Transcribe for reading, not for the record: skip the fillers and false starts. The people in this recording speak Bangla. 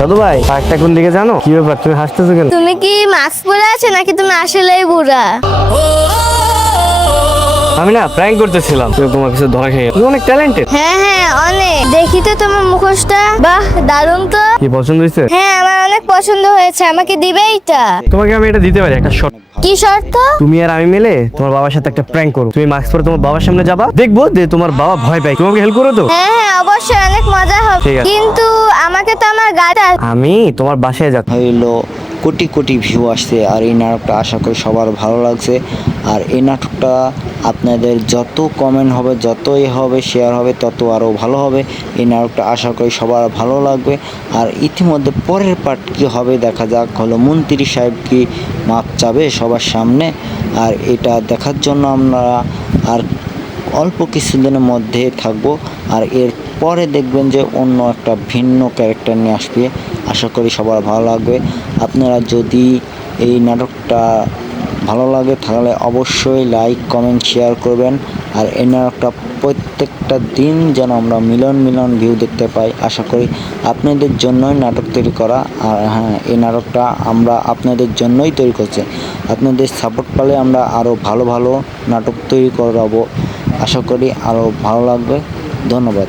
দাদু ভাই পার্কটা কোন দিকে জানো? কি ব্যাপার তুমি হাসতেছো কেন? তুমি কি মাস্ক পরে আছো নাকি তুমি আসলেই বুড়া? আমি না প্র্যাঙ্ক করতেছিলাম, তুমি তোমার কিছু ধরা খেয়ে তুমি অনেক ট্যালেন্টেড। হ্যাঁ হ্যাঁ অনেক। দেখি তো তোমার মুখোশটা, বাহ দারুণ তো। কি পছন্দ হয়েছে? হ্যাঁ আমার অনেক পছন্দ হয়েছে, আমাকে দিবে এইটা? তোমাকে আমি এটা দিতে পারি, একটা শর্ট। কি শর্ত? তুমি আর আমি মিলে তোমার বাবার সাথে একটা প্র্যাঙ্ক করো। তুমি মাস্ক পরে তোমার বাবার সামনে যাবা, দেখবো যে তোমার বাবা ভয় পায়, তোমাকে হেল্প করে তো। হ্যাঁ হ্যাঁ অবশ্যই, অনেক মজা হবে। ঠিক আছে। কিন্তু আমাকে তো আমার গাটা। আমি তোমার বাসায় যাচ্ছি। হইলো কোটি কোটি ভিউ আসছে, আর এই নাটকটা আশা করি সবার ভালো লাগছে। আর এই নাটকটা আপনাদের যত কমেন্ট হবে, যতই হবে শেয়ার হবে, তত আরও ভালো হবে। এই নাটকটা আশা করি সবার ভালো লাগবে। আর ইতিমধ্যে পরের পার্ট কী হবে দেখা যাক। হলো মন্ত্রী সাহেব কি মাপ চাবে সবার সামনে, আর এটা দেখার জন্য আমরা আর অল্প কিছুদিনের মধ্যে থাকবো। আর এর পরে দেখবেন যে অন্য একটা ভিন্ন ক্যারেক্টার নিয়ে আসবে। আশা করি সবার ভালো লাগবে। আপনারা যদি এই নাটকটা ভালো লাগে তাহলে অবশ্যই লাইক কমেন্ট শেয়ার করবেন। আর এই নাটকটা প্রত্যেকটা দিন যেন আমরা মিলিয়ন মিলিয়ন ভিউ দেখতে পাই, আশা করি আপনাদের জন্যই নাটক তৈরি করা। আর হ্যাঁ, এই নাটকটা আমরা আপনাদের জন্যই তৈরি করছি। আপনাদের সাপোর্ট পেলে আমরা আরও ভালো ভালো নাটক তৈরি করাবো। আশা করি আরও ভালো লাগবে। ধন্যবাদ।